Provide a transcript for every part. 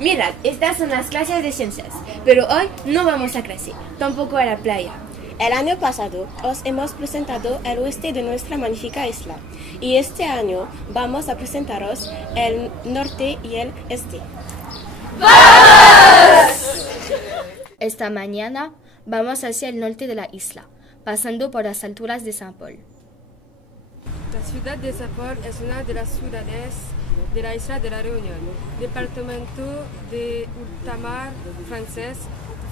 Mirad, estas son las clases de ciencias, pero hoy no vamos a clase, tampoco a la playa. El año pasado os hemos presentado el oeste de nuestra magnífica isla y este año vamos a presentaros el norte y el este. ¡Vamos! Esta mañana vamos hacia el norte de la isla, pasando por las alturas de Saint-Paul. La ciudad de Saint-Paul es una de las ciudades de la isla de la Reunión, departamento de ultramar francés.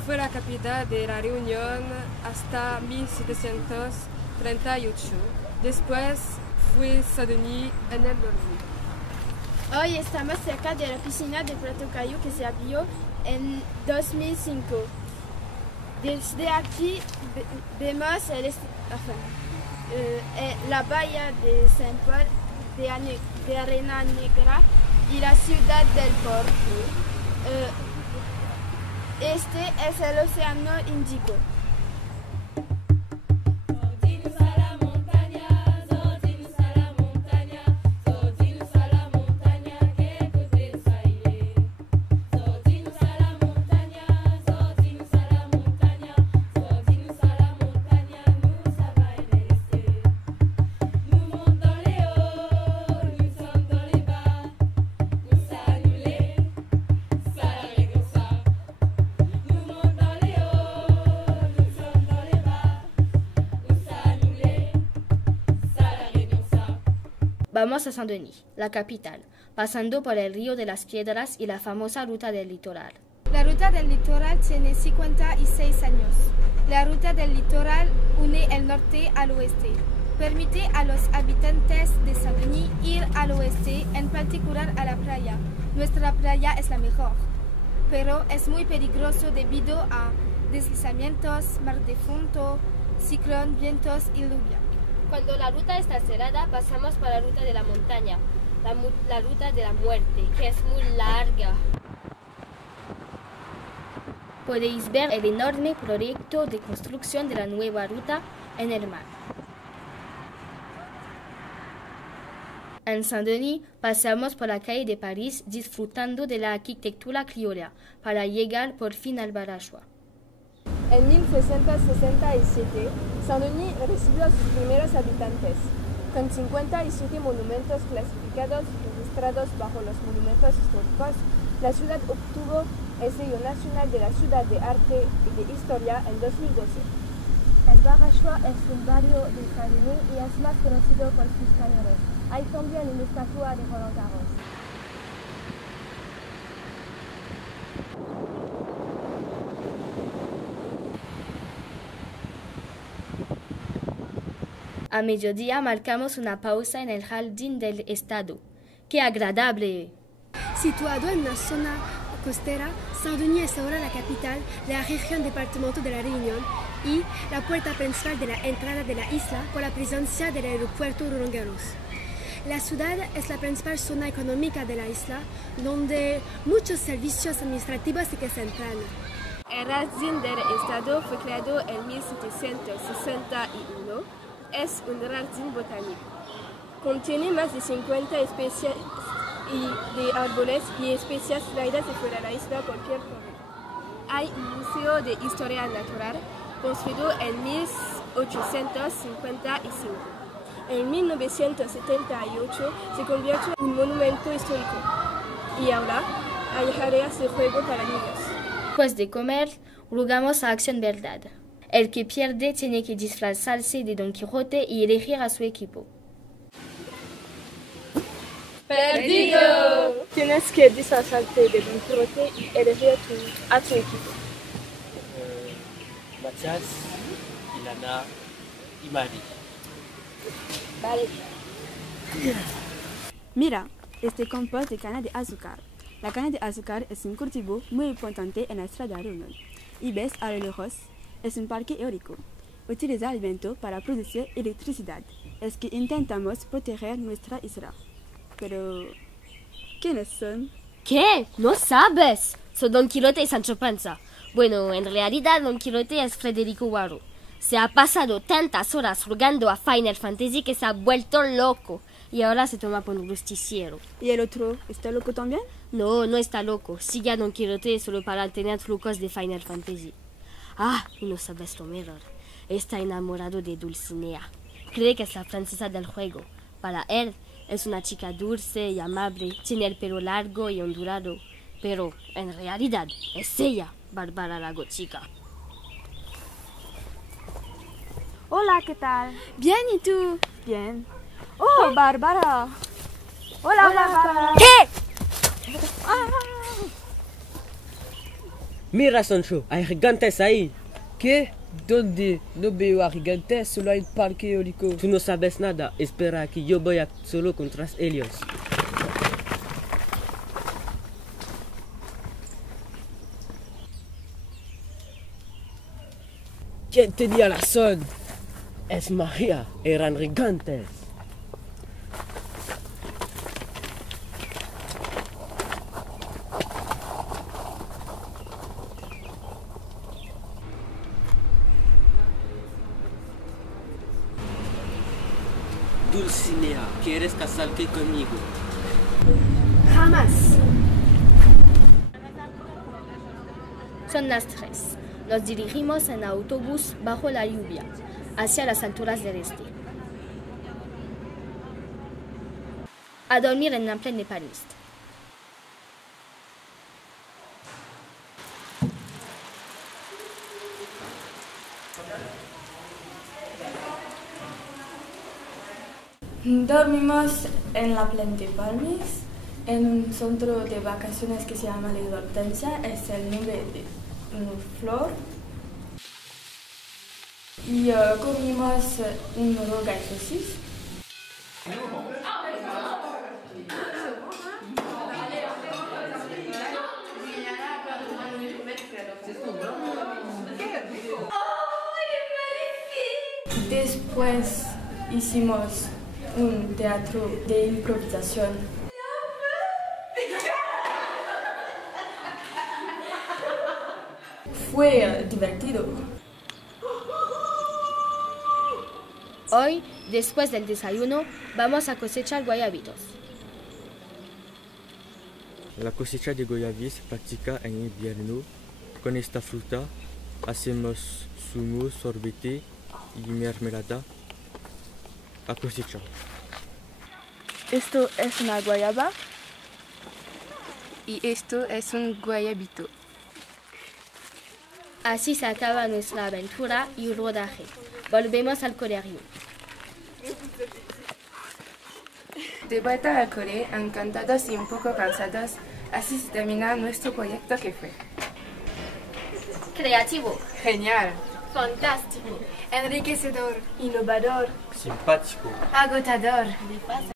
Fue la capital de la Reunión hasta 1738. Después fue Saint-Denis en el norte. Hoy estamos cerca de la piscina de Puerto Cayo que se abrió en 2005. Desde aquí vemos la bahía de Saint-Paul de arena negra y la ciudad del puerto. Este es el océano Índico. Vamos a Saint-Denis, la capital, pasando por el río de las Piedras y la famosa ruta del litoral. La ruta del litoral tiene 56 años. La ruta del litoral une el norte al oeste. Permite a los habitantes de Saint-Denis ir al oeste, en particular a la playa. Nuestra playa es la mejor, pero es muy peligroso debido a deslizamientos, mar de fondo, ciclón, vientos y lluvia. Cuando la ruta está cerrada, pasamos por la ruta de la montaña, la ruta de la muerte, que es muy larga. Podéis ver el enorme proyecto de construcción de la nueva ruta en el mar. En Saint-Denis pasamos por la calle de París disfrutando de la arquitectura criolla para llegar por fin al Barachois. En 1667, Saint-Denis recibió a sus primeros habitantes, con 57 monumentos clasificados y registrados bajo los monumentos históricos. La ciudad obtuvo el sello nacional de la Ciudad de Arte y de Historia en 2012. El Barachois es un barrio de Saint-Denis y es más conocido por sus cañones. Hay también una estatua de Roland Garros. A mediodía marcamos una pausa en el Jardín del Estado. ¡Qué agradable! Situado en la zona costera, Saint-Denis es ahora la capital de la región departamento de la Reunión y la puerta principal de la entrada de la isla por la presencia del aeropuerto Roland Garros. La ciudad es la principal zona económica de la isla, donde muchos servicios administrativos se concentran. El Jardín del Estado fue creado en 1761. Es un jardín botánico. Contiene más de 50 especies de árboles y especies traídas de fuera de la isla cualquier joven. Hay un museo de historia natural construido en 1855. En 1978 se convirtió en un monumento histórico y ahora hay áreas de juego para niños. Después de comer, jugamos a Acción Verdad. El que pierde tiene que disfrazarse de Don Quijote y elegir a su equipo. ¡Perdido! Tienes que disfrazarte de Don Quijote y elegir a tu equipo. Mathias, Ilana y Mari. Vale. Mira, este compost de caña de azúcar. La caña de azúcar es un cultivo muy importante en la isla de la Reunión. Y ves a lo lejos, es un parque eólico. Utiliza el viento para producir electricidad. Es que intentamos proteger nuestra isla. Pero, ¿quiénes son? ¿Qué? ¿No sabes? Son Don Quijote y Sancho Panza. Bueno, en realidad Don Quijote es Federico Guaro. Se ha pasado tantas horas jugando a Final Fantasy que se ha vuelto loco. Y ahora se toma por un justiciero. ¿Y el otro está loco también? No, no está loco. Sigue a Don Quijote solo para tener trucos de Final Fantasy. Ah, y no sabes lo mejor. Está enamorado de Dulcinea. Cree que es la princesa del juego. Para él, es una chica dulce y amable. Tiene el pelo largo y ondulado. Pero, en realidad, es ella, Bárbara la Gótica. Hola, ¿qué tal? Bien, ¿y tú? Bien. ¡Oh, Bárbara! Hola, Bárbara. ¿Qué? Mira, Sancho, hay gigantes ahí. ¿Qué? ¿Dónde? No veo a gigantes, solo hay un parque eólico. Tú no sabes nada. Espera aquí, yo voy solo contra ellos. ¿Quién tenía razón? Es magia. Eran gigantes. Dulcinea, ¿quieres casarte conmigo? Jamás. Son las 3. Nos dirigimos en autobús bajo la lluvia, hacia las alturas del este. A dormir en la plaine de París. Dormimos en la plaine de París, en un centro de vacaciones que se llama Les Hortensias, es el nombre de una flor. Y comimos un roga y sosis. Después hicimos un teatro de improvisación. Fue divertido. Hoy, después del desayuno, vamos a cosechar guayabitos. La cosecha de guayabis se practica en invierno. Con esta fruta hacemos zumo, sorbete y mermelada a cosechar. Esto es una guayaba. Y esto es un guayabito. Así se acaba nuestra aventura y rodaje. Volvemos al colegio. De vuelta al cole, encantados y un poco cansados, así se termina nuestro proyecto que fue Creativo. genial, Fantástico. Enriquecedor. Innovador. Simpático. Agotador.